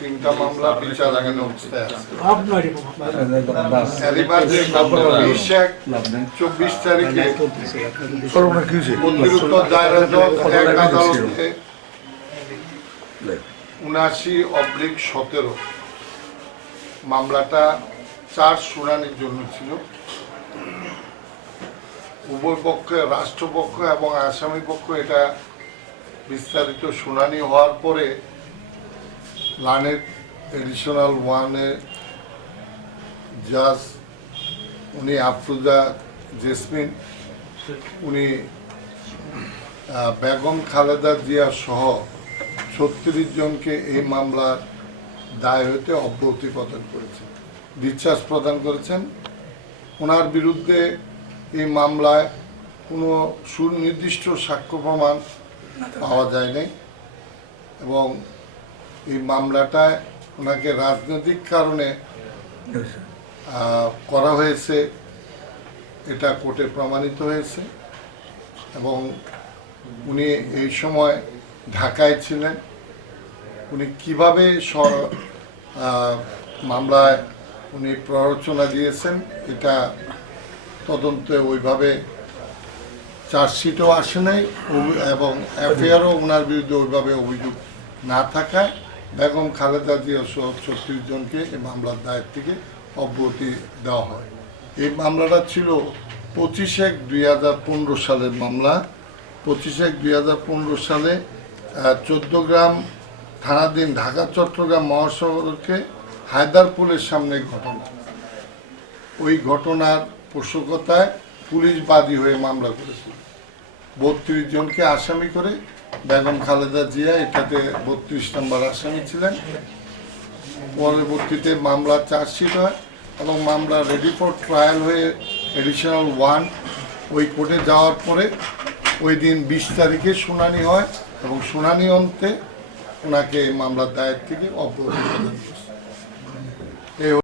তিনটা মামলা বিচারাধীন অবস্থায় আছে। চব্বিশ তারিখে এক আদালতে উনাশি অব্লিক সতেরো মামলাটা চার শুনানির জন্য ছিল। উভয় পক্ষে রাষ্ট্রপক্ষ এবং আসামি পক্ষ এটা বিস্তারিত শুনানি হওয়ার পরে লানের এডিশনাল ওয়ানে জাজ উনি আফরুজা জেসমিন, উনি বেগম খালেদা জিয়া সহ ছত্রিশ জনকে এই মামলার দায় হইতে অব্যাহতি প্রদান করেছেন ডিসচার্জ প্রদান করেছেন। ওনার বিরুদ্ধে এই মামলায় কোনো সুনির্দিষ্ট সাক্ষ্য প্রমাণ পাওয়া যায় নাই এবং এই মামলাটায় ওনাকে রাজনৈতিক কারণে করা হয়েছে এটা কোর্টে প্রমাণিত হয়েছে এবং উনি এই সময় ঢাকায় ছিলেন। উনি কীভাবে মামলায় উনি প্ররোচনা দিয়েছেন এটা তদন্তে ওইভাবে চার্জশিটও আসে নাই এবং এফআইআরও ওনার বিরুদ্ধে ওইভাবে অভিযোগ না থাকায় বেগম খালেদা জিয়া সহ ছত্রিশ জনকে এই মামলার দায়ের থেকে অব্যাহতি দেওয়া হয়। এই মামলাটা ছিল পঁচিশ এক দুই সালের মামলা। পঁচিশ এক দুই সালে চোদ্দ গ্রাম থানাধীন ঢাকা, চট্টগ্রাম মহাসড়কে হায়দারপুলের সামনে ঘটনা। ওই ঘটনার পোষকতায় পুলিশ বাদী হয়ে মামলা করেছিল। বত্রিশ জনকে আসামি করে বেগম খালেদা জিয়া এটাতে বত্রিশ নম্বর আসামি ছিলেন। পরবর্তীতে মামলা চার্জশিট হয় এবং মামলা রেডি ফর ট্রায়াল হয়ে এডিশনাল ওয়ান ওই কোর্টে যাওয়ার পরে ওই দিন বিশ তারিখে শুনানি হয় এবং শুনানি অন্তে ওনাকে মামলার দায়ের থেকে অব্যাহতি প্রদান করছে